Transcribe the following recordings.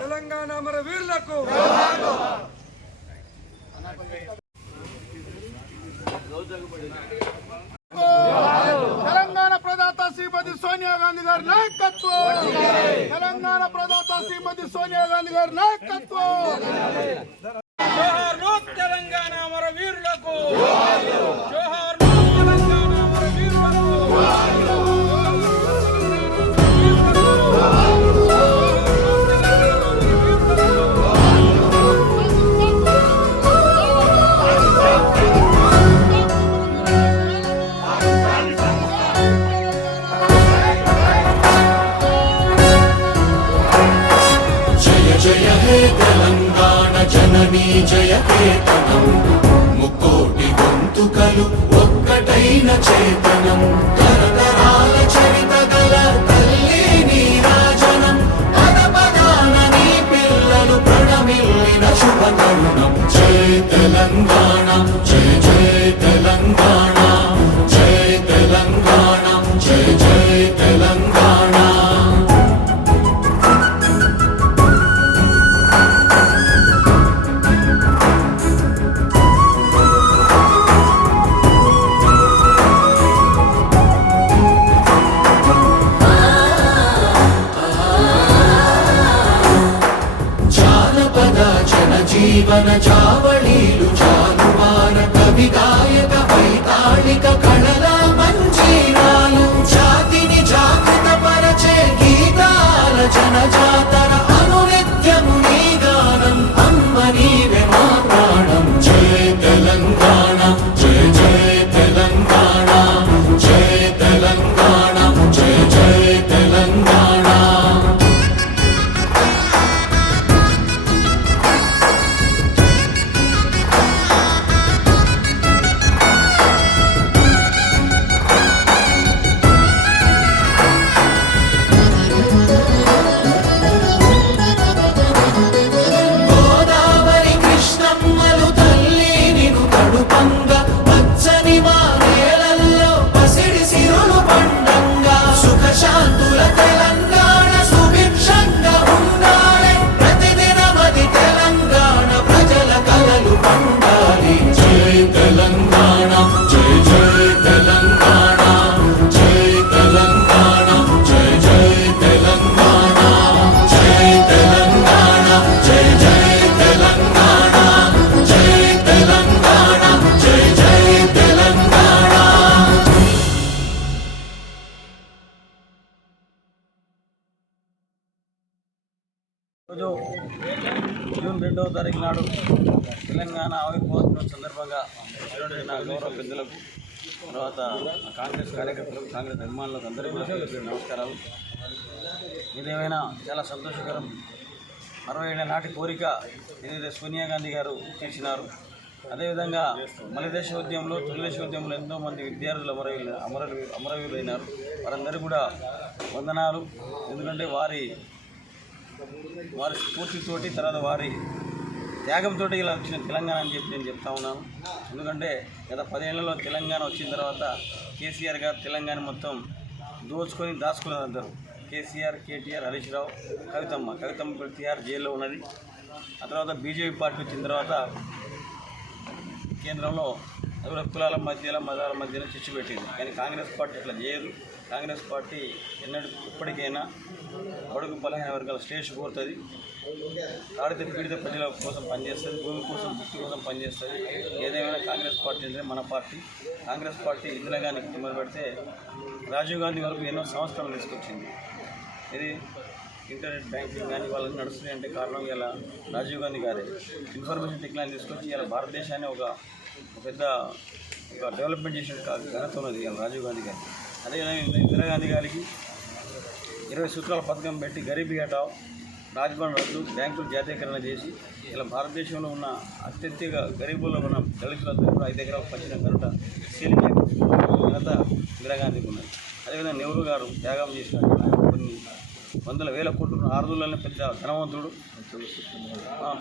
తెలంగాణ మన వీరులకు. తెలంగాణ ప్రదాత శ్రీమతి సోనియా గాంధీ గారి నాయకత్వం. తెలంగాణ ప్రదాత శ్రీమతి సోనియా గాంధీ గారి నాయకత్వం. తెలంగాణ మన వీరులకు. నీ జయకేతనం. ముక్కోటి గొంతుకలు ఒక్కటైన చేతనం. gonna try తారీఖు నాడు తెలంగాణ ఆవిర్భావ సందర్భంగా నా గౌరవ పెద్దలకు తర్వాత కాంగ్రెస్ కార్యకర్తలకు కాంగ్రెస్ అభిమానులకు అందరికీ కూడా నమస్కారాలు. ఇదేమైనా చాలా సంతోషకరం. అరవై ఏళ్ళ నాటి కోరిక ఏదైతే సోనియా గాంధీ గారు తీర్చినారు అదేవిధంగా మలిదేశ ఉద్యమంలో తొలిదేశ ఉద్యమంలో ఎంతోమంది విద్యార్థులు అమరవీలు అమర అమరవీరులైనారు వారందరూ కూడా వందనాలు. ఎందుకంటే వారి వారి స్ఫూర్తితోటి తర్వాత వారి త్యాగంతో ఇలా వచ్చిన తెలంగాణ అని చెప్పి నేను చెప్తా ఉన్నాను. ఎందుకంటే గత పదేళ్ళలో తెలంగాణ వచ్చిన తర్వాత కేసీఆర్ గారు తెలంగాణ మొత్తం దోచుకొని దాచుకున్నారు అందరూ. కేసీఆర్ కేటీఆర్ హరీష్ రావు కవితమ్మ. కవితమ్మ ఇప్పుడు టీఆర్ జైల్లో ఉన్నది. ఆ తర్వాత బీజేపీ పార్టీ వచ్చిన తర్వాత కేంద్రంలో ఎవరి కులాల మధ్యలో మతాల మధ్యలో చిచ్చు పెట్టింది. కానీ కాంగ్రెస్ పార్టీ ఇట్లా చేయదు. కాంగ్రెస్ పార్టీ ఎన్నడూ ఇప్పటికైనా బడుగు బలహీన వర్గాల శ్రేష్ కోరుతుంది. ఆడితే పీడిత ప్రజల కోసం పనిచేస్తుంది భూమి కోసం భక్తి కోసం పనిచేస్తుంది. ఏదేమైనా కాంగ్రెస్ పార్టీ అంటే మన పార్టీ. కాంగ్రెస్ పార్టీ ఇందిరాగాంధీ మొదలు పెడితే రాజీవ్ గాంధీ వరకు ఎన్నో సంస్కరణలు తీసుకొచ్చింది. ఇది ఇంటర్నెట్ బ్యాంకింగ్ కానీ వాళ్ళని నడుస్తుంది అంటే కారణం ఇలా రాజీవ్ గాంధీ గారే. ఇన్ఫర్మేషన్ టెక్నాలజీ తీసుకొచ్చి ఇలా భారతదేశాన్ని ఒక పెద్ద ఒక డెవలప్మెంట్ చేసిన ఘనత ఉన్నది రాజీవ్ గాంధీ గారి. అదేవిధంగా ఇందిరాగాంధీ గారికి ఇరవై సూత్రాల పథకం పెట్టి గరీబీ హటావ్ రాజభవన్ రద్దు బ్యాంకులు జాతీయకరణ చేసి ఇలా భారతదేశంలో ఉన్న అత్యధిక గరీబుల్లో ఉన్న దళితులందరూ కూడా ఐదు ఎకరాలు పంచిన ఘనత సీలింగ్ ఘనత ఇందిరాగాంధీకి ఉన్నది. అదేవిధంగా నెహ్రూ గారు త్యాగం చేసిన కొన్ని వందల వేల కోట్ల ఆరుదలనే పెద్ద ధనవంతుడు.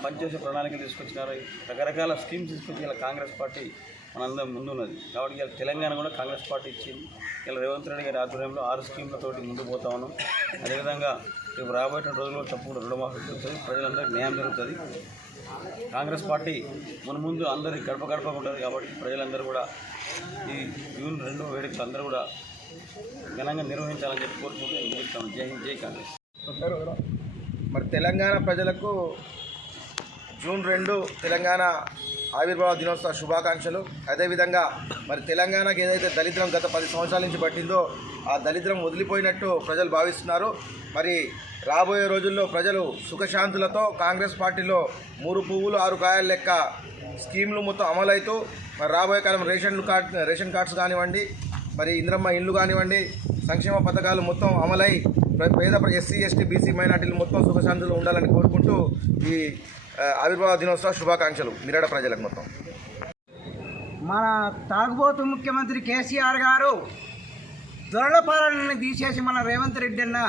పనిచేసే ప్రణాళిక తీసుకొచ్చినారు. రకరకాల స్కీమ్స్ తీసుకొచ్చి ఇలా కాంగ్రెస్ పార్టీ మనందరం ముందున్నది. కాబట్టి ఇలా తెలంగాణ కూడా కాంగ్రెస్ పార్టీ ఇచ్చింది. ఇలా రేవంత్ రెడ్డి గారి ఆధ్వర్యంలో ఆరు స్కీమ్లతోటి ముందుకు పోతా ఉన్నాం. అదేవిధంగా రేపు రాబోయే రోజుల్లో తప్పకుండా రుణమాఫీ జరుగుతుంది. ప్రజలందరికీ న్యాయం జరుగుతుంది. కాంగ్రెస్ పార్టీ మన ముందు అందరి గడప గడప ఉంటుంది కాబట్టి ప్రజలందరూ కూడా ఈ జూన్ రెండు వేడుకలు అందరూ కూడా ఘనంగా నిర్వహించాలని చెప్పి కోరుకుంటూ జై హింద్ జై కాంగ్రెస్. మరి తెలంగాణ ప్రజలకు జూన్ రెండు తెలంగాణ ఆవిర్భావ దినోత్సవ శుభాకాంక్షలు. అదేవిధంగా మరి తెలంగాణకు ఏదైతే దళిద్రం గత పది సంవత్సరాల నుంచి పట్టిందో ఆ దళిద్రం వదిలిపోయినట్టు ప్రజలు భావిస్తున్నారు. మరి రాబోయే రోజుల్లో ప్రజలు సుఖశాంతులతో కాంగ్రెస్ పార్టీలో మూడు పువ్వులు ఆరు కాయల లెక్క స్కీమ్లు మొత్తం అమలవుతూ మరి రాబోయే కాలం రేషన్ కార్డ్ రేషన్ కార్డ్స్ కానివ్వండి మరి ఇంద్రమ్మ ఇండ్లు కానివ్వండి సంక్షేమ పథకాలు మొత్తం అమలై పేద ఎస్సీ ఎస్టీ బీసీ మైనార్టీలు మొత్తం సుఖశాంతులు ఉండాలని కోరుకుంటూ ఈ ఆవిర్భావ దినోత్సవ శుభాకాంక్షలు మిరడ ప్రజలకు మొత్తం. మన తాగుబోతు ముఖ్యమంత్రి కేసీఆర్ గారు దొరల పాలనని తీసేసి మన రేవంత్ రెడ్డి అన్న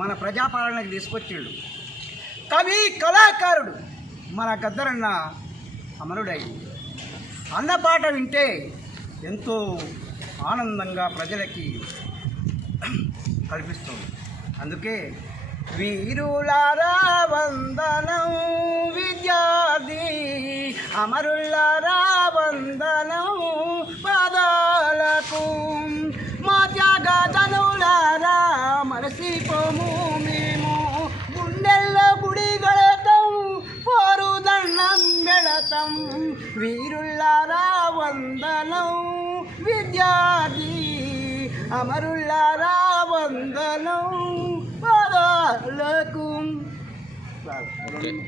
మన ప్రజాపాలనకి తీసుకొచ్చిండు. కవి కళాకారుడు మన గద్దరన్న అమరుడైంది అన్న పాట వింటే ఎంతో ఆనందంగా ప్రజలకి కల్పిస్తుంది. అందుకే వీరులారా వందనం విద్యార్థి అమరులారా వందనం పదాలకు. మా త్యాగ జనులారా మరసిపోము మేము గుండెల్లో గుడి గడతం పోరు దండం పెడతాం వీరులారా వందనం విద్యార్థి అమరులారా వందనం పదాలకు